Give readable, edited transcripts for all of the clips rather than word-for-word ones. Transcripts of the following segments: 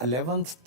11th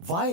Why?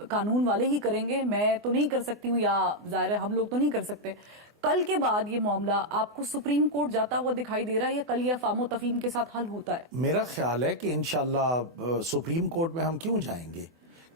قانون والے ہی کریں گے, میں تو نہیں کر سکتی ہوں, یا ظاہر ہے ہم لوگ تو نہیں کر سکتے. کل کے بعد یہ معاملہ آپ کو سپریم کورٹ جاتا ہوا دکھائی دے رہا ہے, یا کل یہ افہام و تفہیم کے ساتھ حل ہوتا ہے؟ میرا خیال ہے کہ انشاءاللہ سپریم کورٹ میں ہم کیوں جائیں گے,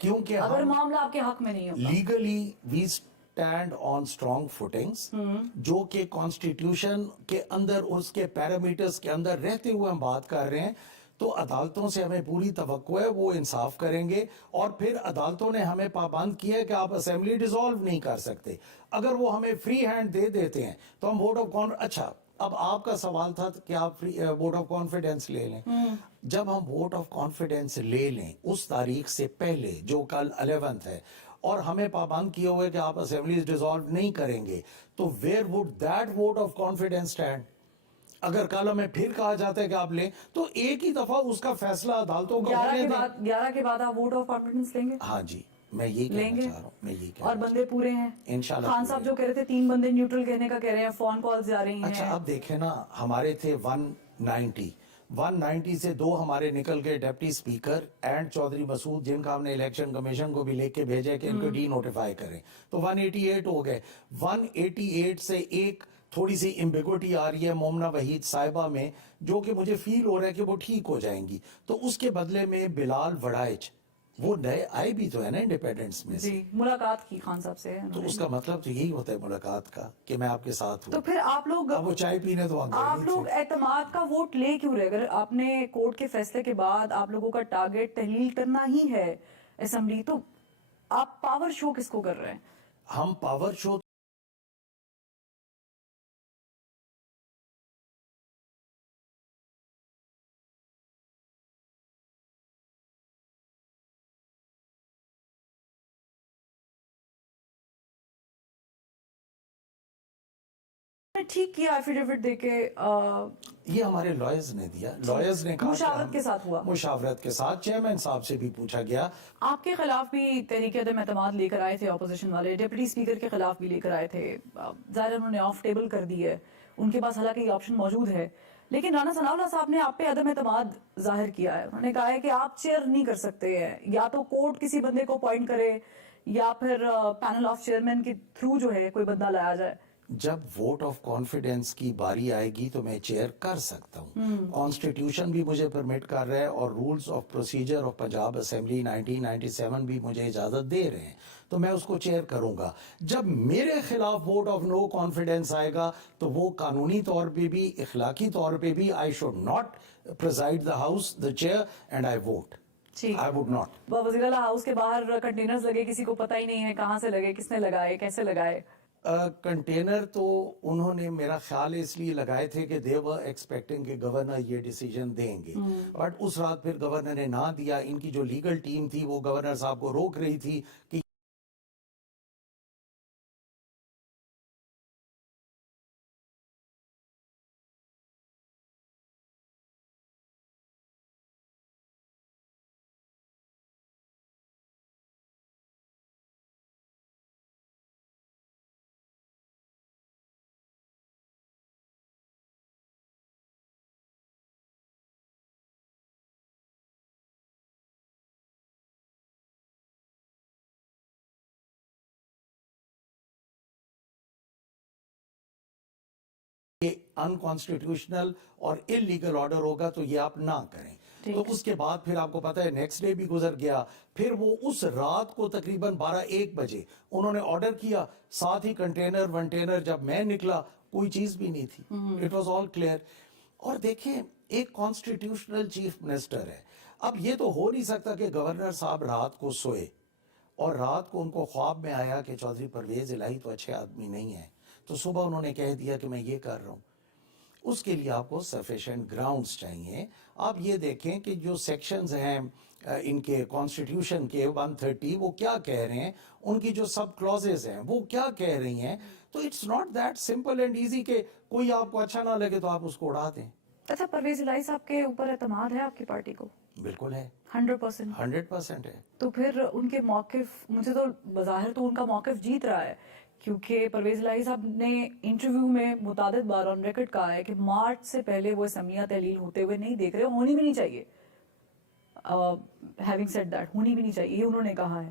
کیونکہ اگر معاملہ آپ کے حق میں نہیں ہوگا. Legally we stand on strong footings, جو کہ کانسٹیٹیوشن کے اندر اس کے پیرامیٹرز کے اندر رہتے ہوئے ہم بات کر رہے ہیں. تو عدالتوں سے ہمیں پوری توقع ہے وہ انصاف کریں گے, اور پھر عدالتوں نے ہمیں پابند کیا ہے کہ آپ اسمبلی ڈیزالو نہیں کر سکتے. اگر وہ ہمیں فری ہینڈ دے دیتے ہیں تو ہم ووٹ آف اچھا, اب آپ کا سوال تھا کہ آپ ووٹ آف کانفیڈنس لے لیں. جب ہم ووٹ آف کانفیڈنس لے لیں اس تاریخ سے پہلے جو کل 11 ہے, اور ہمیں پابند کیا ہوا ہے کہ آپ اسمبلیز ڈیزالو نہیں کریں گے, تو where would that vote of confidence stand? اگر کل ہمیں پھر کہا جاتا ہے کہ آپ لیں, تو ایک ہی دفعہ اس کا فیصلہ عدالتوں کو ہونے دیں. 11 کے بعد آپ ووٹ آف کانفیڈنس لیں گے؟ ہاں جی, میں یہی کہنا چاہ رہا ہوں, میں یہی کہنا اور بندے پورے ہیں انشاءاللہ. خان صاحب جو کہہ رہے تھے 3 بندے نیوٹرل کہنے کا کہہ رہے ہیں, فون کالز جا رہی ہیں. اچھا اب دیکھیں نا, ہمارے تھے 190 سے 2 ہمارے نکل گئے ڈپٹی اسپیکر اینڈ چودھری مسعود, جن کا ہم نے الیکشن کمیشن کو بھی لے کے بھیجا کہ ان کو ڈی نوٹیفائی کریں, تو 188 ہو گئے. 188 سے ایک تھوڑی سی امبیگوٹی آ رہی ہے مومنہ وحید صاحبہ میں, جو کہ مجھے فیل ہو رہا ہے کہ وہ ٹھیک ہو جائیں گی. تو اس کے بدلے میں بلال وڑائچ, وہ نئے آئے بھی تو ہے نا انڈیپینڈنس میں سے. جی, ملاقات کی خان صاحب سے. تو اس کا مطلب تو یہی ہوتا ہے ملاقات کا کہ میں آپ کے ساتھ ہوں. تو پھر آپ لوگ اب وہ چائے پینے تو آپ لوگ اعتماد کا ووٹ لے کیوں رہے؟ اگر آپ نے کورٹ کے فیصلے کے بعد آپ لوگوں کا ٹارگیٹ تحلیل کرنا ہی ہے اسمبلی, تو آپ پاور شو کس کو کر رہے ہیں؟ ہم پاور شو ٹھیک کیا ایفیڈیوٹ دے کے, یہ ہمارے لائرز نے دیا, لائرز نے کہا مشاورت کے ساتھ ہوا, مشاورت کے ساتھ چیئرمین صاحب سے بھی پوچھا گیا. آپ کے خلاف بھی تحریک عدم اعتماد لے کر آئے تھے اپوزیشن والے, ڈپٹی اسپیکر کے خلاف بھی لے کر آئے تھے, ظاہر انہوں نے آف ٹیبل کر دی ہے, ان کے پاس حالانکہ یہ آپشن موجود ہے. لیکن رانا ثناء اللہ صاحب نے آپ پہ عدم اعتماد ظاہر کیا ہے, انہوں نے کہا ہے کہ آپ چیئر نہیں کر سکتے ہیں, یا تو کورٹ کسی بندے کو اپوائنٹ کرے یا پھر پینل آف چیئرمین کے تھرو جو ہے کوئی بندہ لایا جائے. جب ووٹ آف کانفیڈنس کی باری آئے گی تو میں چیئر کر سکتا ہوں, کانسٹیٹیوشن بھی مجھے پرمٹ کر رہا ہے, اور rules of procedure of Punjab assembly 1997 بھی مجھے اجازت دے رہے ہیں, تو میں اس کو چیئر کروں گا. جب میرے خلاف ووٹ آف نو کانفیڈنس آئے گا تو وہ قانونی طور پہ بھی اخلاقی طور پہ بھی I should not preside the house the chair and I vote. I would not. وزیر اعلیٰ ہاؤس کے باہر کنٹینرز لگے, کسی کو پتہ ہی نہیں ہے کہاں سے لگے, کس نے لگائے, کیسے لگائے. کنٹینر تو انہوں نے میرا خیال اس لیے لگائے تھے کہ they were expecting کہ گورنر یہ ڈیسیجن دیں گے, بٹ اس رات پھر گورنر نے نہ دیا. ان کی جو لیگل ٹیم تھی وہ گورنر صاحب کو روک رہی تھی کہ انکانسٹیٹیوشنل اور انلیگل آرڈر ہوگا تو یہ آپ نہ کریں. تو اس کے بعد پھر آپ کو پتا ہے نیکسٹ ڈے بھی گزر گیا, پھر وہ اس رات کو تقریباً 12-1 بجے انہوں نے آرڈر کیا, ساتھ ہی کنٹینر جب میں نکلا کوئی چیز بھی نہیں تھی, اٹ واز آل کلیئر. اور دیکھیں ایک کانسٹیٹیوشنل چیف منسٹر ہے, اب یہ تو ہو نہیں سکتا کہ گورنر صاحب رات کو سوئے اور رات کو ان کو خواب میں آیا کہ چودھری پرویز الہی تو اچھے آدمی نہیں ہیں, تو صبح انہوں نے کہہ دیا کہ میں یہ کر رہا ہوں. اس کے لیے آپ کو سفیشینٹ گراؤنڈز چاہیے. آپ یہ دیکھیں کہ جو سیکشنز ہیں ان کے کانسٹیٹیوشن کے 130 وہ کیا کہہ رہے ہیں, ان کی جو سب کلازز ہیں وہ کیا کہہ رہی ہیں. تو it's not that simple and easy کہ کوئی آپ کو اچھا نہ لگے تو آپ اس کو اڑا دیں. اچھا, پرویز الہی صاحب کے اوپر اعتماد ہے آپ کی پارٹی کو؟ بالکل ہے, 100% ہے. تو پھر ان کے موقف, مجھے تو بظاہر تو ان کا موقف جیت رہا ہے, کیونکہ پرویز الہی صاحب نے انٹرویو میں متعدد بار آن ریکارڈ کہا ہے کہ مارچ سے پہلے وہ اسمبلیاں تحلیل ہوتے ہوئے نہیں دیکھ رہے, ہونی بھی نہیں چاہیے. ہیونگ سیڈ دیٹ, ہونی بھی نہیں چاہیے, یہ انہوں نے کہا ہے.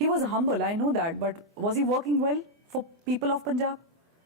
He was humble, I know that, but was he working well for people of Punjab?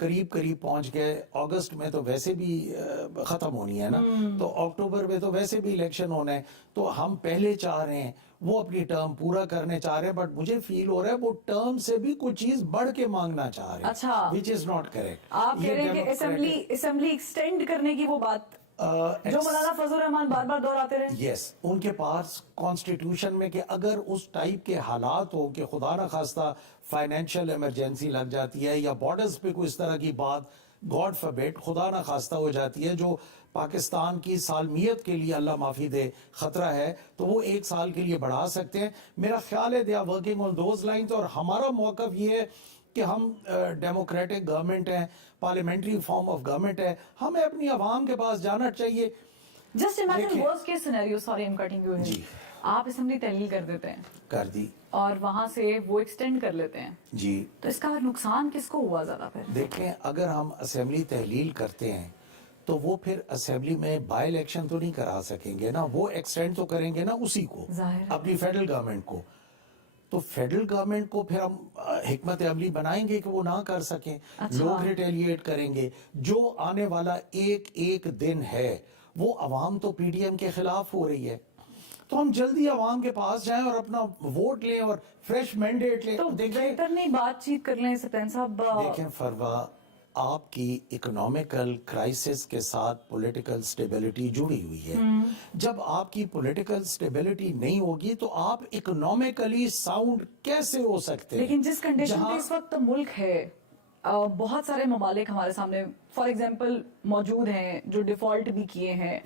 قریب قریب پہنچ گئے. اگست میں تو ویسے بھی ختم ہونی ہے نا, تو اکتوبر میں تو ویسے بھی الیکشن ہونا ہے, تو ہم پہلے چاہ رہے ہیں وہ اپنی ٹرم پورا کرنے چاہ رہے ہیں, بٹ مجھے فیل ہو رہا ہے وہ ٹرم سے بھی کوئی چیز بڑھ کے مانگنا چاہ رہے ہیں, اچھا, which is not correct. آپ کہہ رہے ہیں کہ اسمبلی ایکسٹینڈ کرنے کی وہ بات جو مولانا فضل الرحمان بار بار دہراتے رہے. یس, ان کے پاس کانسٹیٹیوشن میں کہ اگر اس ٹائپ کے حالات ہو کہ خدا نہ خواستہ فائنینشیل ایمرجنسی لگ جاتی ہے یا بارڈرز پہ کوئی اس طرح کی بات گاڈ فاربیڈ خدا نہ خواستہ ہو جاتی ہے جو پاکستان کی سالمیت کے لیے اللہ معافی دے خطرہ ہے, تو وہ 1 سال کے لیے بڑھا سکتے ہیں. میرا خیال ہے they are working on those lines, اور ہمارا موقف یہ ہے کہ ہم ڈیموکریٹک گورنمنٹ ہیں, پارلیمنٹری فارم آف گورنمنٹ ہے, ہمیں اپنی عوام کے پاس جانا چاہیے. Just imagine worst case scenario, sorry am cutting you, آپ اسمبلی تحلیل کر دیتے ہیں, کر دی, اور وہاں سے وہ ایکسٹینڈ کر لیتے ہیں جی, تو اس کا نقصان کس کو ہوا زیادہ پھر؟ دیکھیں اگر ہم اسمبلی تحلیل کرتے ہیں تو وہ پھر اسمبلی میں بائی الیکشن تو نہیں کرا سکیں گے نا, وہ ایکسٹینڈ تو کریں گے نا اسی کو, اپنی فیڈرل گورنمنٹ کو. تو فیڈرل گورنمنٹ کو پھر ہم حکمت عملی بنائیں گے کہ وہ نہ کر سکیں, لوگ ریٹیلیٹ کریں گے. جو آنے والا ایک دن ہے وہ عوام تو پی ڈی ایم کے خلاف ہو رہی ہے, تو ہم جلدی عوام کے پاس جائیں اور اپنا ووٹ لیں اور فریش مینڈیٹ لیں. تو بہتر نہیں بات چیت کر لیں سپتین صاحب. دیکھیں فروا, آپ کی اکنامیکل کرائسس کے ساتھ پولیٹیکل سٹیبلٹی جڑی ہوئی ہے. جب آپ کی پولیٹیکل سٹیبلٹی نہیں ہوگی تو آپ اکنامیکلی ساؤنڈ کیسے ہو سکتے ہیں؟ لیکن جس کنڈیشن پہ اس وقت ملک ہے, بہت سارے ممالک ہمارے سامنے فار ایگزامپل موجود ہیں جو ڈیفالٹ بھی کیے ہیں,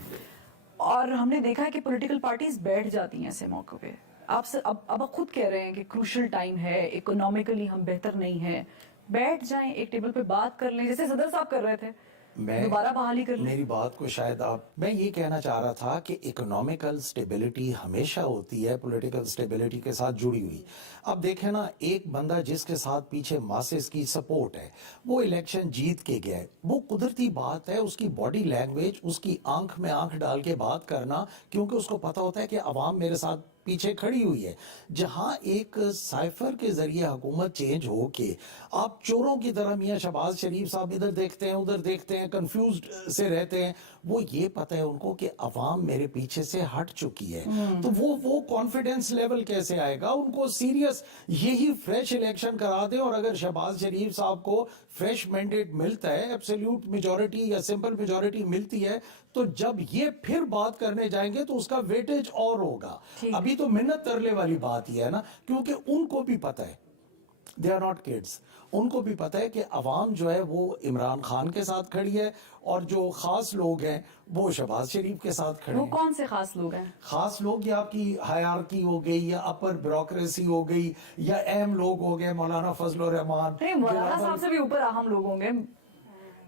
اور ہم نے دیکھا ہے کہ پولیٹیکل پارٹیز بیٹھ جاتی ہیں ایسے موقع پہ. اب خود کہہ رہے ہیں کہ کروشل ٹائم ہے, اکنامیکلی ہم بہتر نہیں ہیں, بیٹھ جائیں ایک ٹیبل پہ بات کر لیں جیسے صدر صاحب کر رہے تھے, دوبارہ بحالی کر لیں. میری بات کو شاید میں یہ کہنا چاہ رہا تھا کہ اکنامیکل سٹیبلٹی ہمیشہ ہوتی ہے پولیٹیکل سٹیبلٹی کے ساتھ جڑی ہوئی. اب دیکھیں نا, ایک بندہ جس کے ساتھ پیچھے ماسز کی سپورٹ ہے وہ الیکشن جیت کے گیا, وہ قدرتی بات ہے, اس کی باڈی لینگویج, اس کی آنکھ میں آنکھ ڈال کے بات کرنا, کیونکہ اس کو پتا ہوتا ہے کہ عوام میرے ساتھ پیچھے کھڑی ہوئی ہے. جہاں ایک سائفر کے ذریعے حکومت چینج ہو کے آپ چوروں کی طرح میاں شہباز شریف صاحب ادھر دیکھتے ہیں ادھر دیکھتے ہیں, کنفیوزڈ سے رہتے ہیں, وہ یہ پتہ ہے ان کو کہ عوام میرے پیچھے سے ہٹ چکی ہے, تو وہ کانفیڈنس لیول کیسے آئے گا؟ ان کو سیریس یہی فریش الیکشن کرا دیں, اور اگر شہباز شریف صاحب کو فریش مینڈیٹ ملتا ہے, ایبسلیوٹ میجورٹی یا سمپل میجورٹی ملتی ہے, تو جب یہ پھر بات کرنے جائیں گے تو اس کا ویٹیج اور ہوگا. ابھی تو منت ترلے والی بات ہی ہے نا, کیونکہ ان کو بھی پتہ ہے, they are not kids, ان کو بھی پتہ ہے کہ عوام جو ہے وہ عمران خان کے ساتھ کھڑی ہے, اور جو خاص لوگ ہیں وہ شہباز شریف کے ساتھ کھڑے ہیں. وہ کون سے خاص لوگ ہیں؟ خاص لوگ یہ آپ کی ہائرارکی ہو گئی, یا اپر بیوروکریسی ہو گئی, یا اہم لوگ ہو گئے, مولانا فضل الرحمان. نہیں, مولانا صاحب سے بھی اوپر اہم لوگ ہوں گے,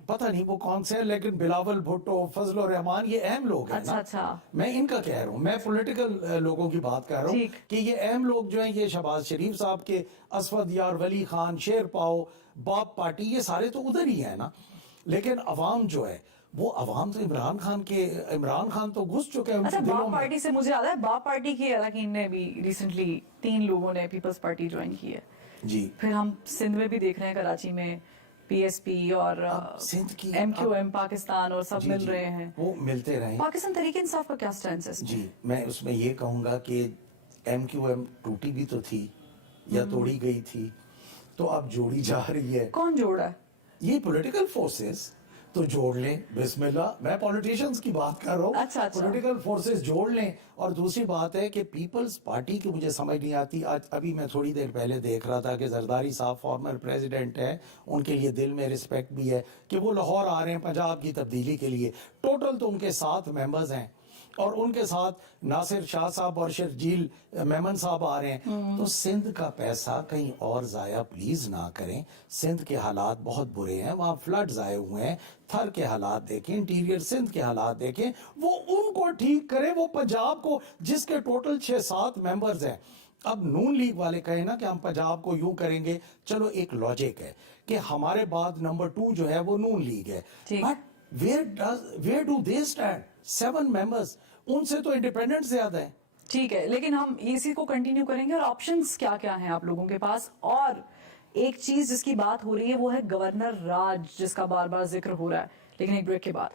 پتہ نہیں وہ کون سے ہیں, لیکن بلاول بھٹو, فضل الرحمان, یہ اہم لوگ ہیں نا. اچھا, میں ان کا کہہ رہا ہوں, میں پولیٹیکل لوگوں کی بات کر رہا ہوں کہ یہ اہم لوگ جو ہیں, یہ شہباز شریف صاحب کے, اسود یار, ولی خان, شیر پاؤ, باپ پارٹی, یہ سارے تو ادھر ہی ہیں نا. لیکن عوام جو ہے وہ عوام تو عمران خان تو گھس چکے ہیں ان کے دلوں میں. باپ پارٹی سے مجھے یاد ہے, باپ پارٹی کی اراکین نے بھی ریسنٹلی 3 لوگوں نے پیپلز پارٹی جوائن کی ہے. جی, پھر ہم سندھ میں بھی دیکھ رہے ہیں, کراچی میں پی ایس پی اور ایم کیو ایم پاکستان اور سب مل رہے ہیں, وہ ملتے رہے. پاکستان تحریک انصاف کا کیا سٹینس ہے؟ جی, میں اس میں یہ کہوں گا کہ ایم کیو ایم ٹوٹی بھی تو تھی یا توڑی گئی تھی, تو اب جوڑی جا رہی ہے. کون جوڑا ہے؟ یہ پولیٹیکل فورسز تو جوڑ لیں, بسم اللہ, میں پولیٹیشنز کی بات کر رہا ہوں. پولیٹیکل فورسز جوڑ لیں. اور دوسری بات ہے کہ پیپلز پارٹی کی مجھے سمجھ نہیں آتی, آج ابھی میں تھوڑی دیر پہلے دیکھ رہا تھا کہ زرداری صاحب فارمر پریزیڈنٹ ہیں, ان کے لیے دل میں رسپیکٹ بھی ہے کہ وہ لاہور آ رہے ہیں پنجاب کی تبدیلی کے لیے. ٹوٹل تو ان کے 7 ممبرز ہیں, اور ان کے ساتھ ناصر شاہ صاحب اور شرجیل میمن صاحب آ رہے ہیں. تو سندھ کا پیسہ کہیں اور ضائع پلیز نہ کریں. سندھ کے حالات بہت برے ہیں, وہاں فلڈز آئے ہوئے ہیں, تھر کے حالات دیکھیں, انٹیریئر سندھ کے حالات دیکھیں, وہ ان کو ٹھیک کریں. وہ پنجاب کو, جس کے ٹوٹل 6-7 ممبرز ہیں, اب نون لیگ والے کہیں نا کہ ہم پنجاب کو یوں کریں گے, چلو ایک لاجک ہے کہ ہمارے بعد نمبر 2 جو ہے وہ نون لیگ ہے, but where do they stand? 7 members, ان سے تو انڈیپینڈنٹ زیادہ ہیں. ٹھیک ہے, لیکن ہم اسی کو کنٹینیو کریں گے, اور آپشنز کیا کیا ہیں آپ لوگوں کے پاس, اور ایک چیز جس کی بات ہو رہی ہے وہ ہے گورنر راج جس کا بار بار ذکر ہو رہا ہے, لیکن ایک بریک کے بعد.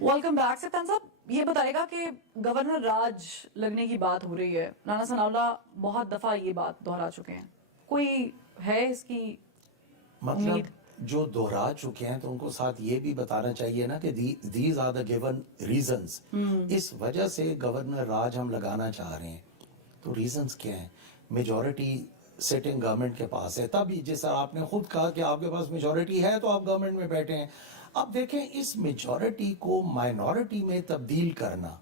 Welcome back. سپتان صاحب یہ بتائے گا کہ گورنر راج لگنے کی بات ہو رہی ہے, رانا ثناء اللہ بہت دفعہ یہ بات دہرا چکے ہیں, کوئی ہے اس کی مطلب جو دہرا چکے ہیں تو ان کو ساتھ یہ بھی بتانا چاہیے نا کہ these are the given reasons, اس وجہ سے گورنر راج ہم لگانا چاہ رہے ہیں. تو ریزنز کیا ہیں؟ میجورٹی سٹنگ گورنمنٹ کے پاس ہے, تبھی جس طرح آپ نے خود کہا کہ آپ کے پاس میجورٹی ہے تو آپ گورنمنٹ میں بیٹھے ہیں. اب دیکھیں اس میجورٹی کو مائنورٹی میں تبدیل کرنا,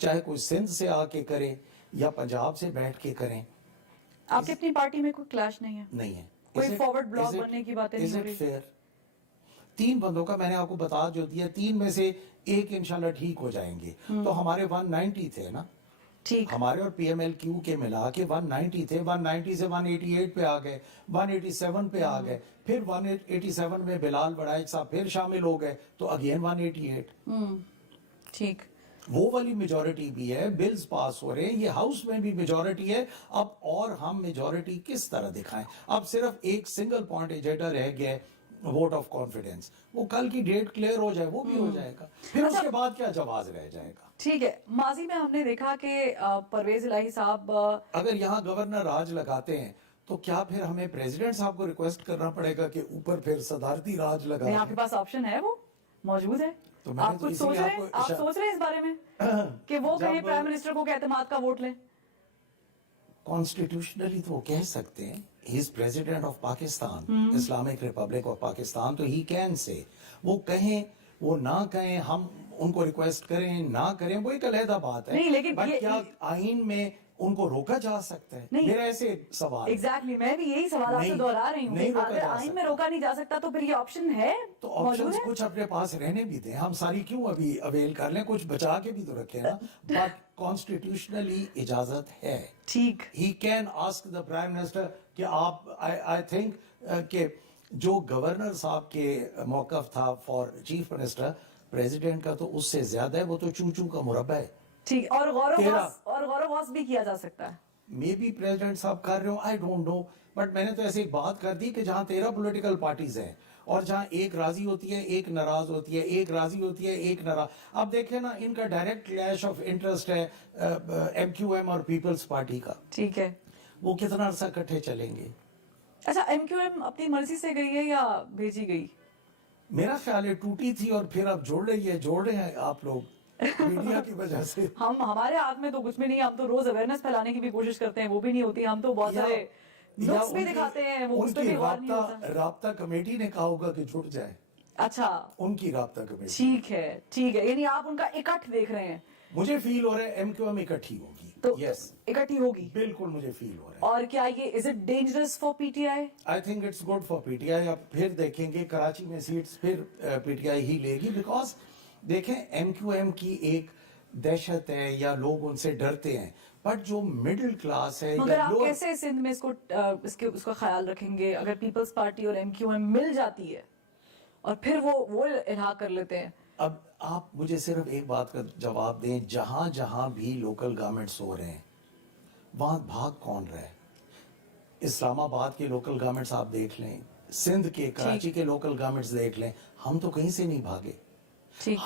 چاہے کوئی سندھ سے آ کے کرے یا پنجاب سے بیٹھ کے کریں, آپ کی اپنی پارٹی میں کوئی کلیش نہیں ہے, نہیں ہے. کوئی فارورڈ بلاک بننے کی باتیں نہیں ہو رہی. فیئر 3 بندوں کا میں نے آپ کو بتا جو دیا, 3 میں سے ایک انشاءاللہ ٹھیک ہو جائیں گے. تو ہمارے 190 تھے نا, ٹھیک, ہمارے اور پی ایم ایل کیو کے ملا کے 190 تھے, 190 سے 188 پہ آ گئے, 187 پہ آ گئے, پھر 187 میں بلال بڑائچ صاحب پھر شامل ہو گئے تو اگین 188. ٹھیک, وہ والی میجورٹی بھی ہے, بلز پاس ہو رہے ہیں, یہ ہاؤس میں بھی میجورٹی ہے. اب اور ہم میجورٹی کس طرح دکھائیں؟ اب صرف ایک سنگل پوائنٹ ایجنڈا رہ گیا ہے, ووٹ آف کانفیڈنس. وہ کل کی ڈیٹ کلیئر ہو جائے وہ بھی ہو جائے گا, پھر اس کے بعد کیا جواز رہ جائے گا. ٹھیک ہے. ماضی میں ہم نے دیکھا کہ پرویز الہی صاحب اگر یہاں گورنر راج لگاتے ہیں تو کیا پھر ہمیں پریزیڈنٹ صاحب کو ریکویسٹ کرنا پڑے گا کہ اوپر پھر صدارتی راج لگا نہیں, آپ کے پاس آپشن ہے, وہ موجود ہے. آپ کچھ سوچ رہے ہیں, آپ سوچ رہے ہیں اس بارے میں کہ وہ کہیں پرائم منسٹر کو اعتماد کا ووٹ لیں؟ کانسٹیٹیوشنلی تو وہ کہہ سکتے ہیں, he is president of Pakistan, Islamic republic of Pakistan, تو ہی کین سے, وہ کہیں وہ نہ کہیں, ہم ان کو ریکویسٹ کریں نہ کریں وہ ایک علیحدہ بات ہے. نہیں, لیکن بٹ کیا آئین میں ان کو روکا جا سکتا ہے؟ میرا ایسے سوال. ایگزیکٹلی, میں بھی یہی سوال آپ سے دہرا رہی ہوں کہ اگر آئین میں روکا نہیں جا سکتا تو پھر یہ آپشن ہے, تو آپشنز کچھ اپنے پاس رہنے بھی دیں, ہم ساری کیوں ابھی اویل کر لیں, کچھ بچا کے بھی تو رکھیں نا. بٹ کانسٹیٹیوشنلی اجازت ہے. ٹھیک, he can ask the prime minister کہ آپ, آئی تھنک کہ جو گورنر صاحب کے موقف تھا فار چیف منسٹر, پریزیڈنٹ کا تو اس سے زیادہ ہے, وہ تو چوں چوں کا مربع ہے. ٹھیک, اور غور و خوض بھی کیا جا سکتا ہے. مے بی پریزیڈنٹ صاحب کر رہے ہوں, آئی ڈونٹ نو, بٹ میں نے تو ایسے ایک بات کر دی کہ جہاں 13 پولیٹیکل پارٹیز ہیں اور جہاں ایک راضی ہوتی ہے ایک ناراض ہوتی ہے, ایک راضی ہوتی ہے ایک ناراض. اب دیکھیں نا ان کا ڈائریکٹ کلیش آف انٹرسٹ ہے ایم کیو ایم اور پیپلز پارٹی کا. ٹھیک ہے, وہ کتنا عرصہ کٹھے چلیں گے؟ اچھا, ایم کیو ایم اپنی مرضی سے گئی ہے یا بھیجی گئی؟ میرا خیال ہے ٹوٹی تھی اور پھر اب جوڑ رہے ہیں آپ لوگ میڈیا کی وجہ سے. ہمارے ہاتھ میں تو کچھ بھی نہیں, ہم تو روز اویئرنس پھیلانے کی بھی کوشش کرتے ہیں, وہ بھی نہیں ہوتی. ہم تو بہت سارے نقص بھی دکھاتے ہیں, وہ اس پہ بھی غور نہیں ہوتا. رابطہ کمیٹی نے کہا ہوگا کہ جڑ جائے. اچھا, ان کی رابطہ کمیٹی. ٹھیک ہے, ٹھیک ہے, یعنی آپ ان کا اکٹھ دیکھ رہے ہیں. مجھے فیل ہو رہا ہے ایم کیو ایم اکٹھی ہوگی. تو یس, اکٹھی ہوگی, بالکل مجھے فیل ہو رہا ہے. اور کیا یہ is it dangerous for P T I? I think it's good for P T I. اب پھر دیکھیں گے کراچی میں سیٹس پھر پی ٹی آئی ہی لے گی, بیکاز دیکھیں ایم کیو ایم کی ایک دہشت ہے یا لوگ ان سے ڈرتے ہیں, بٹ جو مڈل کلاس ہے. مگر آپ کیسے سندھ میں اس کا خیال رکھیں گے اگر پیپلز پارٹی اور ایم کیو ایم مل جاتی ہے اور پھر وہ الحاق کر لیتے ہیں؟ اب آپ مجھے صرف ایک بات کا جواب دیں, جہاں جہاں بھی لوکل گورنمنٹس ہو رہے ہیں وہاں بھاگ کون رہا ہے؟ اسلام آباد کے لوکل گورنمنٹس آپ دیکھ لیں, سندھ کے, کراچی کے لوکل گورنمنٹس دیکھ لیں, ہم تو کہیں سے نہیں بھاگے.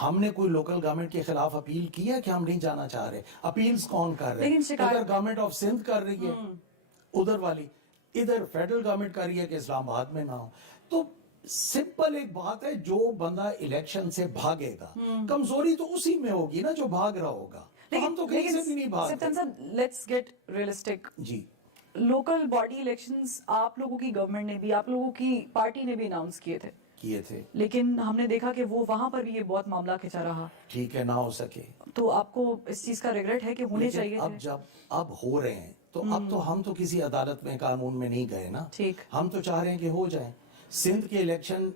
ہم نے کوئی لوکل گورنمنٹ کے خلاف اپیل کیا کہ ہم نہیں جانا چاہ رہے؟ اپیلز کون کر رہے ہیں؟ ادھر گورنمنٹ آف سندھ کر رہی ہے, ادھر والی, ادھر فیڈرل گورنمنٹ کر رہی ہے کہ اسلام آباد میں نہ ہو. تو سمپل ایک بات ہے, جو بندہ الیکشن سے بھاگے گا کمزوری تو اسی میں ہوگی نا جو بھاگ رہا ہوگا. ہم تو کہیں سے بھی نہیں بھاگتے. Let's get realistic. جی, لوکل باڈی الیکشنز آپ لوگوں کی گورنمنٹ نے بھی, آپ لوگوں کی پارٹی نے بھی اناؤنس کیے تھے, لیکن ہم نے دیکھا کہ وہ وہاں پر بھی یہ بہت معاملہ کھچا رہا. ٹھیک ہے, نہ ہو سکے تو آپ کو اس چیز کا ریگریٹ ہے کہ ہونے چاہیے اب جب اب ہو رہے ہیں تو اب تو ہم تو کسی عدالت میں قانون میں نہیں گئے نا. ٹھیک, ہم تو چاہ رہے ہیں کہ ہو جائیں. سندھ کے الیکشن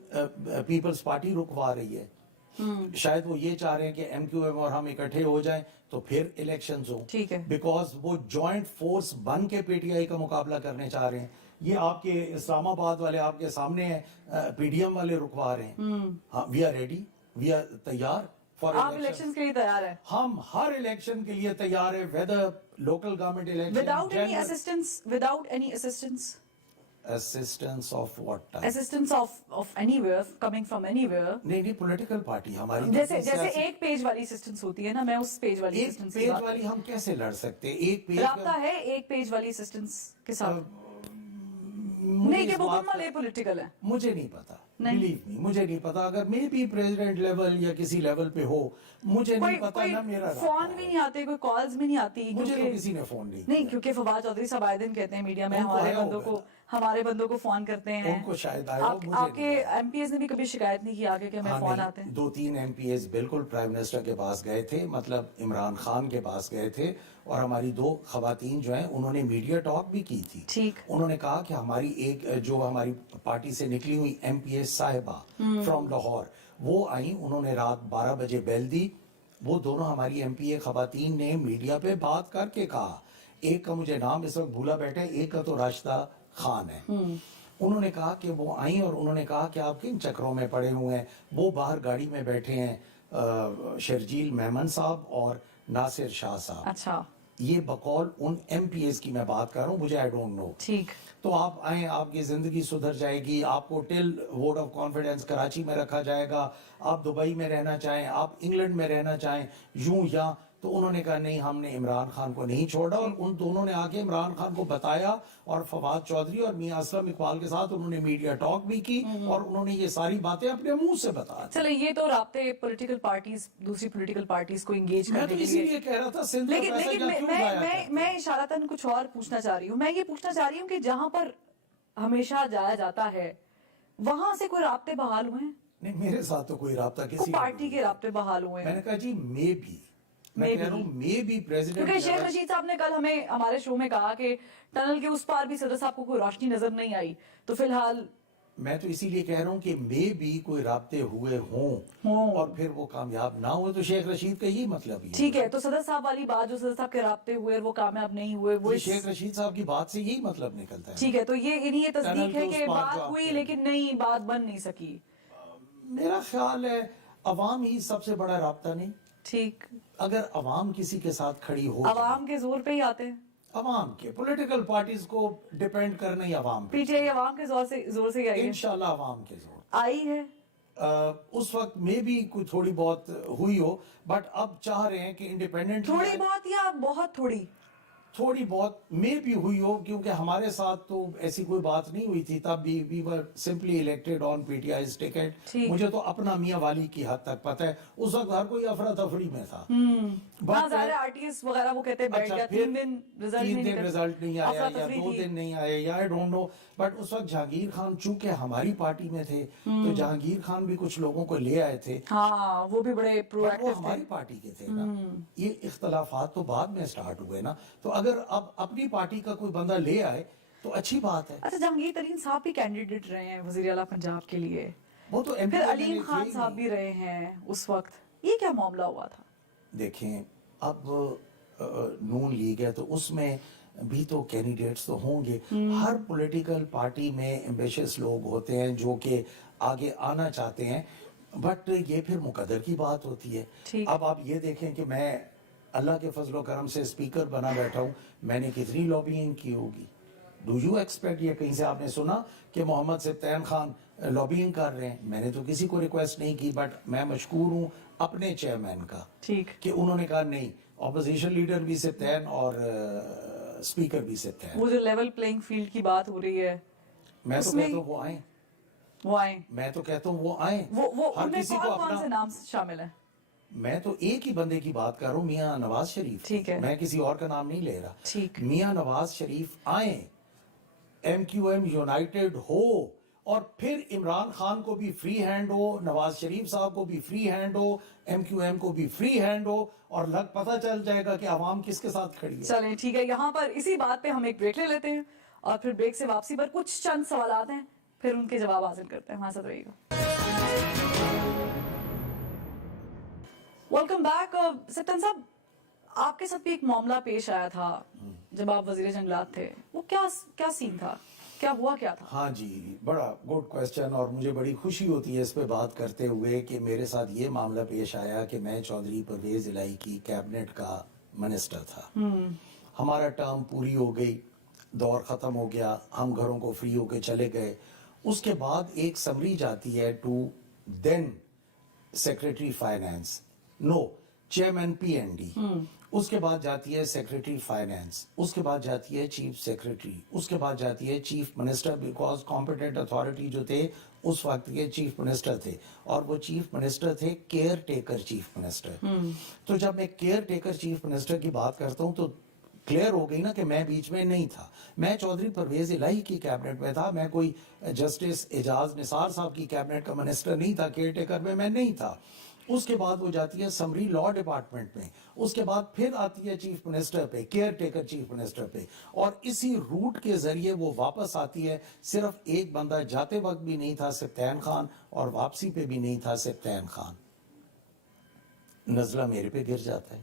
پیپلز پارٹی رکوا رہی ہے, شاید وہ یہ چاہ رہے ہیں کہ ایم کیو ایم اور ہم اکٹھے ہو جائیں تو پھر الیکشنز ہوں. ٹھیک ہے, بیکاز وہ جوائنٹ فورس بن کے پی ٹی آئی کا مقابلہ کرنے چاہ رہے ہیں. یہ آپ کے اسلام آباد والے آپ کے سامنے ہیں, پی ڈی ایم والے رکوا رہے ہیں. We are ready, we are تیار for آپ الیکشن کے لیے تیار ہیں ہم ہر الیکشن کے لیے تیار ہیں, whether local government election, without any general assistance assistance of what type. Assistance of any where coming from any where, نہیں پولیٹیکل پارٹی ہماری جیسے ایک پیج والی اسسٹنس ہوتی ہے نا, میں اس پیج والی ایک اسسٹنس پیج والی ہم کیسے لڑ سکتے ہیں؟ ایک پیج رابطہ ہے ایک پیج والی اسسٹنس کے ساتھ نہیں کہ وہ مکمل ہے پولیٹیکل ہے, مجھے نہیں پتا, بلیو می مجھے نہیں پتا. اگر میں بھی پریزیڈنٹ لیول یا کسی لیول پہ ہو, مجھے نہیں پتا نا میرا فون بھی نہیں آتے, کوئی کالز بھی نہیں آتی, مجھے تو کسی نے فون نہیں کیونکہ فواد چودھری صاحب آئے دن کہتے ہیں میڈیا میں ہمارے بندوں کو فون کرتے ہیں, ان کو شاید آئے ہو, آپ کے ایم پی ایس نے بھی کبھی شکایت نہیں کی آگے کہ ہمیں فون آتے ہیں؟ 2-3 ایم پی ایس بالکل پرائم منسٹر کے پاس گئے تھے, مطلب عمران خان کے پاس گئے تھے, اور ہماری 2 خواتین جو ہیں انہوں نے میڈیا ٹاک بھی کی تھی. ٹھیک, انہوں نے کہا کہ ہماری ایک جو ہماری پارٹی سے نکلی ہوئی ایم پی ایس صاحبہ فرام لاہور, وہ آئیں, انہوں نے رات 12 بجے بیل دی. وہ دونوں ہماری ایم پی اے خواتین نے میڈیا پہ بات کر کے کہا, ایک کا مجھے نام اس وقت بھولا بیٹھا ہے, ایک کا تو راشدہ خان ہے. انہوں نے کہا کہ وہ آئیں اور انہوں نے کہا کہ آپ کن چکروں میں پڑے ہوئے ہیں. وہ باہر گاڑی میں بیٹھے ہیں, شرجیل میمن صاحب اور ناصر شاہ صاحب. اچھا, یہ بقول ان ایم پی ایس کی میں بات کر رہا ہوں, مجھے آئی ڈونٹ نو. ٹھیک, تو آپ آئیں, آپ کی زندگی سدھر جائے گی, آپ کو ٹل ووٹ آف کانفیڈنس کراچی میں رکھا جائے گا, آپ دبئی میں رہنا چاہیں, آپ انگلینڈ میں رہنا چاہیں, یوں یا. تو انہوں نے کہا نہیں, ہم نے عمران خان کو نہیں چھوڑا, اور ان دونوں نے آ کے عمران خان کو بتایا, اور فواد چودھری اور میاں اسلم اقبال کے ساتھ انہوں نے میڈیا ٹاک بھی کی, اور انہوں نے یہ ساری باتیں اپنے منہ سے بتا دی. چلے یہ تو رابطے پولیٹیکل پارٹیز دوسری پولیٹیکل پارٹیز کو انگیج میں کرنے تو کے اسی لیے, لیے کہہ رہا تھا سندھ کا لیکن پیسہ کیوں ضائع کرتے ہیں؟ میں اشارتاً کچھ اور پوچھنا چاہ رہی ہوں. میں یہ پوچھنا چاہ رہی ہوں کہ جہاں پر ہمیشہ جایا جاتا ہے وہاں سے کوئی رابطے بحال ہوئے ہیں؟ نہیں, میرے ساتھ تو کوئی رابطہ کسی پارٹی کے رابطے بحال ہوئے میں ہیں؟ نے کہا جی میں کہہ رہا ہوں میں بھی پریزیڈنٹ, کیونکہ شیخ رشید صاحب نے کل ہمارے شو میں کہا کہ ٹنل کے اس پار بھی صدر صاحب کو کوئی روشنی نظر نہیں آئی, تو فی الحال میں تو اسی لیے کہہ رہا ہوں کہ میں بھی کوئی رابطے ہوئے ہوں اور پھر وہ کامیاب نہ ہوئے, تو شیخ رشید کا یہی مطلب ہی ہے. ٹھیک ہے, تو صدر صاحب والی بات جو صدر صاحب کے رابطے ہوئے وہ کامیاب نہیں ہوئے, وہ شیخ رشید صاحب کی بات سے یہی مطلب نکلتا ہے. ٹھیک ہے, تو یہ تصدیق ہے کہ بات ہوئی لیکن نہیں, بات بن نہیں سکی. میرا خیال ہے عوام ہی سب سے بڑا رابطہ نہیں. ٹھیک, اگر عوام کسی کے ساتھ کھڑی ہو, عوام کے زور پہ ہی آتے ہیں, عوام کے پولیٹیکل پارٹیز کو ڈیپینڈ کرنا ہی عوام پہ. پی ٹی آئی عوام کے زور سے ہی آئی ہے, انشاءاللہ عوام کے زور آئی ہے. اس وقت میں بھی کوئی تھوڑی بہت ہوئی ہو, بٹ اب چاہ رہے ہیں کہ انڈیپینڈنٹ تھوڑی بہت یا بہت تھوڑی بہت میں بھی ہوئی ہو, کیونکہ ہمارے ساتھ تو ایسی کوئی بات نہیں ہوئی تھی. تب بھی we were simply elected on PTI's ticket. مجھے تو اپنا میاں والی کی حد تک پتہ ہے, اس وقت ہر کوئی افراتفری میں تھا. ظاہر آرٹیز وغیرہ وہ کہتے ہیں بیٹھ گیا, 3 دن رزلٹ نہیں آیا یا 2 دن نہیں آئے یا I don't know. بٹ اس وقت جہانگیر خان چونکہ ہماری پارٹی میں تھے, تو جہانگیر خان بھی کچھ لوگوں کو لے آئے تھے. ہاں, وہ بھی بڑے پرو ایکٹیو تھے, ہماری پارٹی کے تھے نا. یہ اختلافات تو بعد میں سٹارٹ ہوئے نا, تو اگر اب اپنی پارٹی کا کوئی بندہ لے آئے تو اچھی بات ہے. اچھا, جہانگیر ترین صاحب بھی کینڈیڈیٹ رہے ہیں وزیر اعلیٰ پنجاب کے لیے, وہ تو پھر علیم خان صاحب بھی رہے ہیں اس وقت, یہ کیا معاملہ ہوا تھا؟ دیکھیں, اب نون لیگ ہے تو اس میں بھی تو کینڈیڈیٹس تو ہوں گے. ہر پولیٹیکل پارٹی میں ایمبیشس لوگ ہوتے ہیں جو کہ آگے آنا چاہتے ہیں, بٹ یہ پھر مقدر کی بات ہوتی ہے. اب آپ یہ دیکھیں کہ میں اللہ کے فضل و کرم سے اسپیکر بنا بیٹھا ہوں, میں نے کتنی لابینگ کی ہوگی. ڈو یو ایکسپیکٹ, یہ کہیں سے آپ نے سنا کہ محمد سبطین خان لابینگ کر رہے ہیں؟ میں نے تو کسی کو ریکویسٹ نہیں کی, بٹ میں مشکور ہوں اپنے چیئرمین کا کہ انہوں نے کہا نہیں, اپوزیشن لیڈر بھی سبطین اور اسپیکر بھی سبطین. وہ جو لیول پلینگ فیلڈ کی بات ہو رہی ہے, میں تو کہتا ہوں وہ آئیں, میں تو کہتا ہوں وہ آئیں. ہر کسی کو کون سے نام شامل ہیں؟ میں تو ایک ہی بندے کی بات کر رہا ہوں, میاں نواز شریف. میں کسی اور کا نام نہیں لے رہا. میاں نواز شریف آئیں, ایم کیو ایم یونائٹڈ ہو, اور پھر عمران خان کو بھی فری ہینڈ ہو, نواز شریف صاحب کو بھی فری ہینڈ ہو, ایم کیو ایم کو بھی فری ہینڈ ہو, اور پتہ چل جائے گا کہ عوام کس کے ساتھ کھڑی ہے. چلیں ٹھیک ہے, یہاں پر اسی بات پہ ہم ایک بریک لے لیتے ہیں, اور پھر بریک سے واپسی پر کچھ چند سوالات ہیں, پھر ان کے جواب حاصل کرتے ہیں. ہمارے ساتھ رہیے گا. Welcome back. سبطین صاحب, آپ کے ساتھ بھی ایک معاملہ پیش آیا تھا جب آپ وزیر جنگلات تھے, وہ کیا سین تھا, کیا ہوا کیا تھا؟ ہاں جی، بڑا گڈ کویسچن، اور مجھے بڑی خوشی ہوتی ہے اس پہ بات کرتے ہوئے کہ میرے ساتھ یہ معاملہ پیش آیا کہ میں چودھری پرویز الہی کی کیبنٹ کا منسٹر تھا. ہمارا ٹرم پوری ہو گئی، دور ختم ہو گیا، ہم گھروں کو فری ہو کے چلے گئے. اس کے بعد ایک سمری جاتی ہے to then secretary finance, no chairman P N D, اس کے بعد جاتی ہے سیکرٹری فائنانس، اس کے بعد جاتی ہے چیف سیکرٹری، اس کے بعد جاتی ہے chief minister, because competent authority جو تھے اس وقت کے چیف منسٹر تھے، اور وہ چیف منسٹر تھے کیئر ٹیکر چیف منسٹر. تو جب میں کیئر ٹیکر چیف منسٹر کی بات کرتا ہوں تو کلیئر ہو گئی نا کہ میں بیچ میں نہیں تھا. میں چودھری پرویز الہی کی کیبنٹ میں تھا، میں کوئی جسٹس اعجاز نثار صاحب کی کیبنٹ کا منسٹر نہیں تھا، کیئر ٹیکر میں نہیں تھا. اس کے بعد وہ جاتی ہے سمری لا ڈپارٹمنٹ میں، اس کے بعد پھر آتی ہے چیف منسٹر پہ، کیئر ٹیکر چیف منسٹر پہ، اور اسی روٹ کے ذریعے وہ واپس آتی ہے. صرف ایک بندہ جاتے وقت بھی نہیں تھا سبطین خان، اور واپسی پہ بھی نہیں تھا سبطین خان. نزلہ میرے پہ گر جاتا ہے،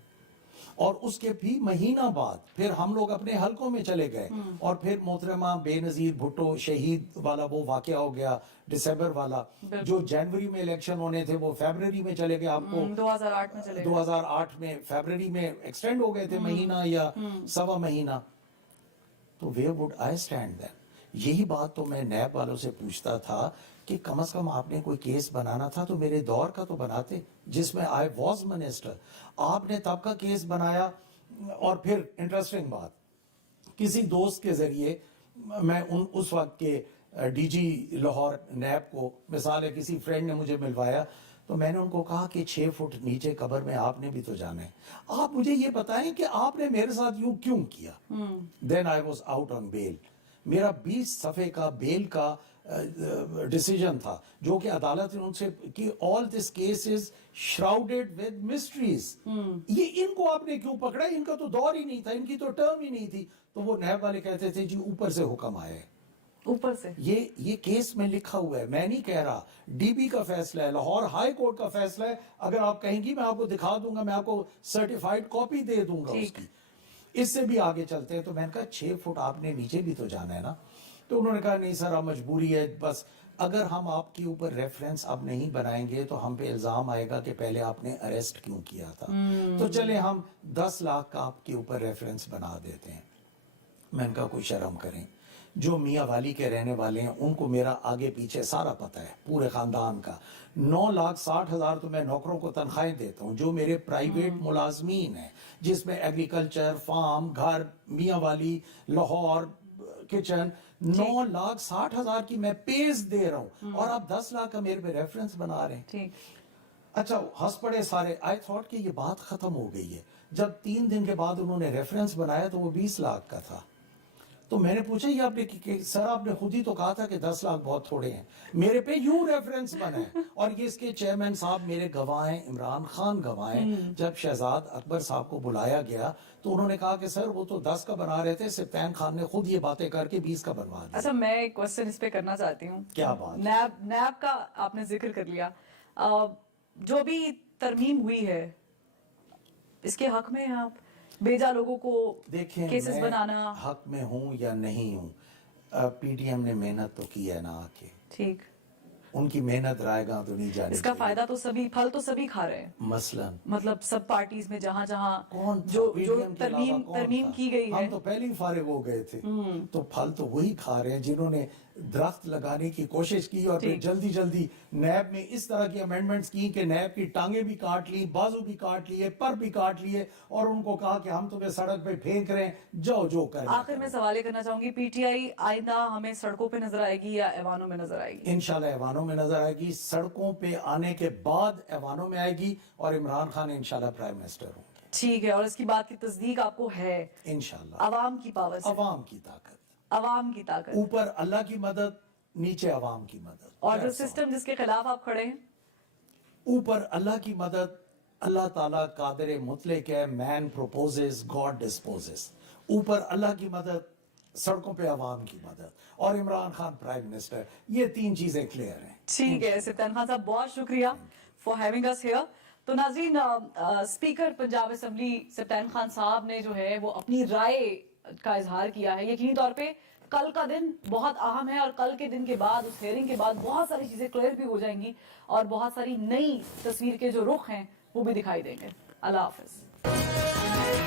اور اس کے بھی مہینہ بعد پھر ہم لوگ اپنے حلقوں میں چلے گئے، اور پھر محترمہ بے نظیر بھٹو شہید والا وہ واقعہ ہو گیا دسمبر والا. جو جنوری میں الیکشن ہونے تھے وہ فیبرری میں چلے گئے. آپ کو 2008 میں چلے گئے. 2008 میں فیبرری میں ایکسٹینڈ ہو گئے تھے مہینہ یا سوا مہینہ. تو ویئر وڈ آئی اسٹینڈ دین؟ یہی بات تو میں نیب والوں سے پوچھتا تھا کہ کم از کم آپ نے کوئی کیس بنانا تھا تو میرے دور کا تو بناتے جس میں آئی واز منسٹر. آپ نے تب کا کیس بنایا. اور پھر انٹرسٹنگ بات، کسی دوست کے ذریعے میں اس وقت کے ڈی جی لاہور نیب کو، مثال ہے کسی فرینڈ نے مجھے ملوایا، تو میں نے ان کو کہا کہ 6 فٹ نیچے قبر میں آپ نے بھی تو جانا ہے، آپ مجھے یہ بتائیں کہ آپ نے میرے ساتھ یوں کیوں کیا. دین آئی واز آؤٹ آن بیل. میرا 20 صفحے کا بیل کا ڈیسیجن تھا جو کہ عدالت نے ان سے کہ all this case is shrouded with mysteries. یہ ان کو آپ نے کیوں پکڑا؟ ان کا تو دور ہی نہیں تھا، ان کی تو ٹرم ہی نہیں تھی. تو وہ نیب والے کہتے تھے جی اوپر سے حکم آئے، اوپر سے. یہ کیس میں لکھا ہوا ہے، میں نہیں کہہ رہا. ڈی بی کا فیصلہ ہے، لاہور ہائی کورٹ کا فیصلہ ہے. اگر آپ کہیں گی میں آپ کو دکھا دوں گا، میں آپ کو سرٹیفائیڈ کاپی دے دوں گا اس کی. اس سے بھی آگے چلتے ہیں. تو میں نے کہا 6 فٹ آپ نے نیچے بھی تو جانا ہے نا. تو انہوں نے کہا نہیں سر اب مجبوری ہے، بس اگر ہم آپ کے اوپر ریفرنس اب نہیں بنائیں گے تو ہم پہ الزام آئے گا کہ پہلے آپ نے اریسٹ کیوں کیا تھا. تو چلے ہم 10 لاکھ کا آپ کے اوپر ریفرنس بنا دیتے ہیں. میں نے کہا کوئی شرم کریں، جو میاں والی کے رہنے والے ہیں ان کو میرا آگے پیچھے سارا پتہ ہے، پورے خاندان کا. 9,60,000 تو میں نوکروں کو تنخواہیں دیتا ہوں جو میرے پرائیویٹ ملازمین ہیں، جس میں ایگریکلچر، فارم، گھر، میاں والی، لاہور، کچن. 9,60,000 کی میں پیز دے رہا ہوں، اور آپ 10 لاکھ کا میرے پہ ریفرنس بنا رہے ہیں. اچھا ہنس پڑے سارے. آئی تھاٹ کہ یہ بات ختم ہو گئی ہے. جب 3 دن کے بعد انہوں نے ریفرنس بنایا تو وہ 20 لاکھ کا تھا. تو میں نے پوچھا یہ آپ نے کہ سر آپ نے خود ہی تو کہا تھا کہ 10 لاکھ بہت تھوڑے ہیں، میرے پہ یوں ریفرنس بنا ہے. اور یہ اس کے چیئرمین صاحب میرے گواہ ہیں، عمران خان گواہ ہیں. جب شہزاد اکبر صاحب کو بلایا گیا تو انہوں نے کہا کہ سر وہ تو 10 کا بنا رہے تھے، سبطین خان نے خود یہ باتیں کر کے 20 کا بنوا دیا. اچھا میں ایک کوسچن اس پہ کرنا چاہتی ہوں. کیا بات؟ نیب کا آپ نے ذکر کر لیا، جو بھی ترمیم ہوئی ہے اس کے حق میں آپ بیجا لوگوں کو دیکھیں کیسز میں بنانا؟ حق میں ہوں یا نہیں ہوں، پی ٹی ایم نے محنت تو کی ہے نا آ کے. ٹھیک، ان کی محنت رائے گاں تو نہیں جانی اس کا چاہیے. فائدہ تو سبھی، پھل تو سبھی کھا رہے ہیں. مثلاً مطلب سب پارٹیز میں جہاں جہاں کون جو پی جو ڈی ایم کے علاوہ کون ترمیم تھا؟ کی گئی ہے، ہم تو پہلے ہی فارغ ہو گئے تھے. تو پھل تو وہی کھا رہے ہیں جنہوں نے درخت لگانے کی کوشش کی اور پھر جلدی جلدی نیب میں اس طرح کی امینڈمنٹس کی کہ نیب کی ٹانگیں بھی کاٹ لی، بازو بھی کاٹ لیے، پر بھی کاٹ لیے، اور ان کو کہا کہ ہم تمہیں سڑک پہ پھینک رہے ہیں، جاؤ جو کرنا. آخر میں سوال یہ کرنا چاہوں گی، پی ٹی آئی آئندہ ہمیں سڑکوں پہ نظر آئے گی یا ایوانوں میں نظر آئے گی؟ انشاءاللہ ایوانوں میں نظر آئے گی. سڑکوں پہ آنے کے بعد ایوانوں میں آئے گی، اور عمران خان انشاءاللہ پرائم منسٹر ہوں گے. ٹھیک ہے، اور اس کی بات کی تصدیق آپ کو ہے انشاءاللہ. عوام کی پاور سے، عوام کی طاقت، عوام کی طاقت، اوپر اللہ کی مدد، نیچے عوام کی مدد. اور جو سسٹم جس کے خلاف آپ کھڑے ہیں، اوپر اللہ کی مدد. اللہ تعالیٰ قادر مطلق ہے، مین پروپوزز گاڈ ڈسپوزز. اوپر اللہ کی مدد، سڑکوں پہ عوام کی مدد، اور عمران خان پرائم منسٹر. یہ 3 چیزیں کلیئر ہیں. ٹھیک ہے. سبطین خان صاحب بہت شکریہ فار ہیونگ اس ہیئر. تو ناظرین، اسپیکر پنجاب اسمبلی سبطین خان صاحب نے جو ہے وہ اپنی رائے کا اظہار کیا ہے. یقینی طور پہ کل کا دن بہت اہم ہے اور کل کے دن کے بعد اس ہیئرنگ کے بعد بہت ساری چیزیں کلیئر بھی ہو جائیں گی اور بہت ساری نئی تصویر کے جو رخ ہیں وہ بھی دکھائی دیں گے. اللہ حافظ.